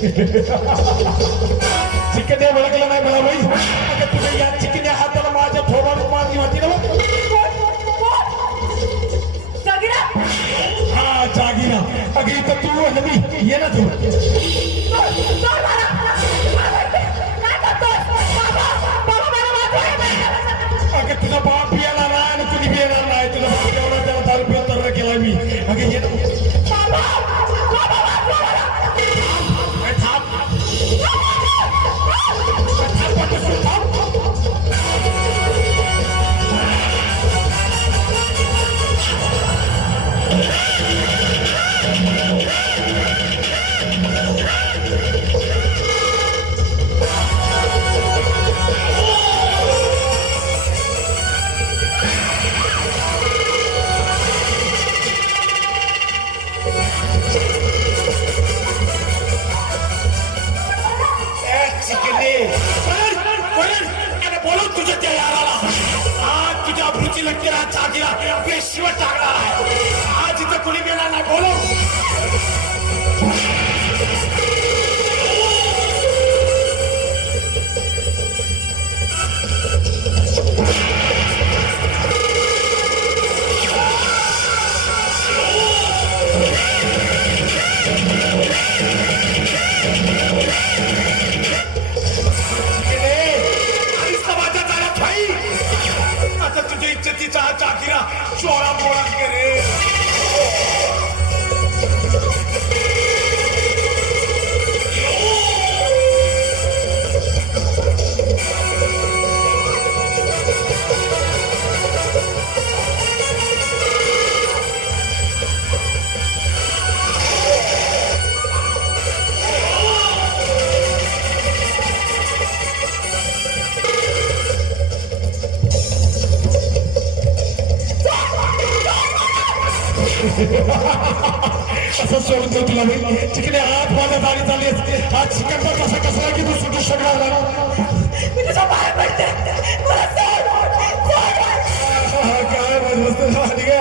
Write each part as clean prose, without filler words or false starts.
चिकन्या ओळखलं नाही मला बाई. अगं तुझ्या या चिकन्या हाताला माझ्या थोबाड मारली होती ना. हा जागीरा. अगं इथं तू आणि मी ये ना तू. अगं तुझा बाप येणार नाही आणि कुणी येणार नाही. तुझा बाप एवढा त्याला दारू पिऊन तर केला मी. अगं ये ना. शिवाय टाकणार आहे. आज इथं कुणी मिळणार नाही. बोलो इज्जतीचा हा चाकीरा चोरा मोडा करे. असं सोडतो तुला मी. चिकने हात माझ्या दारी चालली असते. हा चिकन तर कसा कसला की तू सुटू शकणार मी तुझ्या बाहेर पडते. काय मस्त झाली का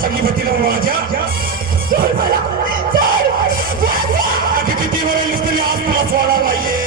चांगली भट्टी ना माझ्या. आधी किती वेळ तरी आज तुला सोडा नाहीये.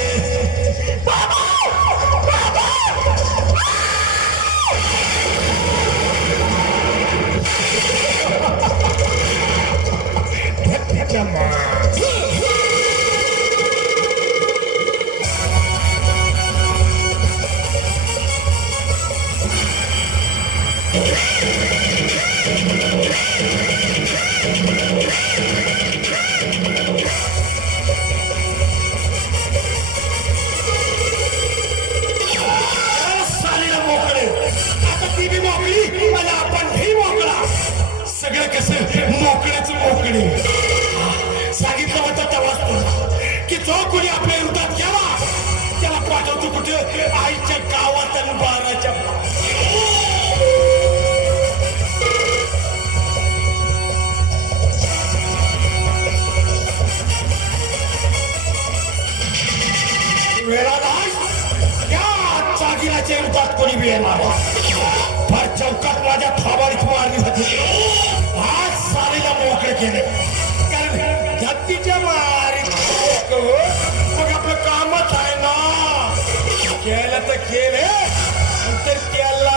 सगळं कसं मोकळेच मोकळे. सांगितलं होतं तेव्हाच की जो कोणी आपल्या विरोधात गेला त्याला पाठवतो कुठे आईच्या गावात आणि बाराच्या. वेळा नाही त्या चागिराच्या विरोधात कोणी बी येणार. फार चौकात माझ्या थाबारीच मारली होती. आज सारीला मोकळे केले कारण धत्तीच्या मारीत मग आपलं कामच आहे ना. केलं तर केले नंतर त्याला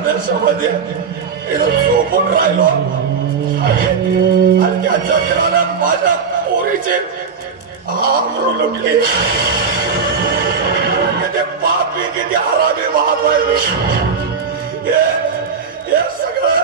नशेमध्ये झोपून राहिलो आणि त्याच्या किराणात माझ्या पोरीचे आबरू लुटले. किती पापी किती हरामी बाप आहे. हे सगळं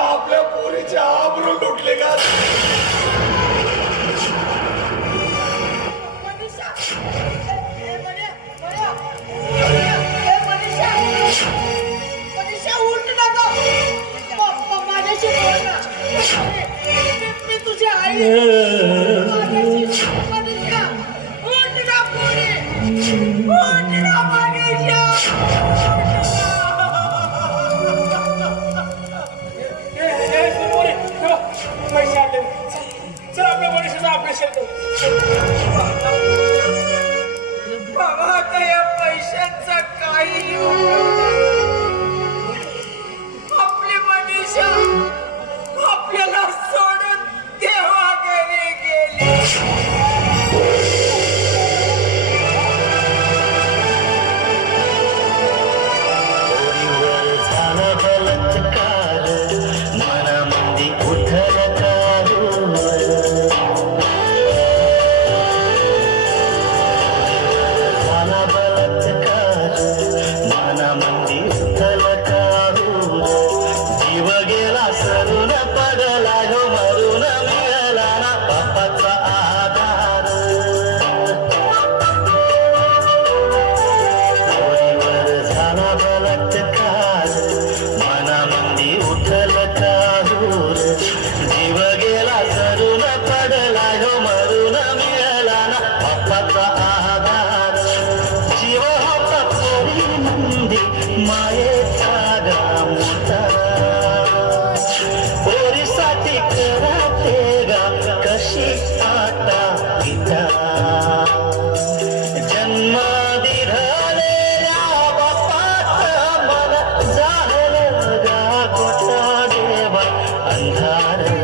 आपल्या पोरीचे आबरू लुटले का. मी तुझी आई बाबा आता या पैशांचा काही आपली मनीषा आपल्याला सोडून देवा घरी गेली. अंधार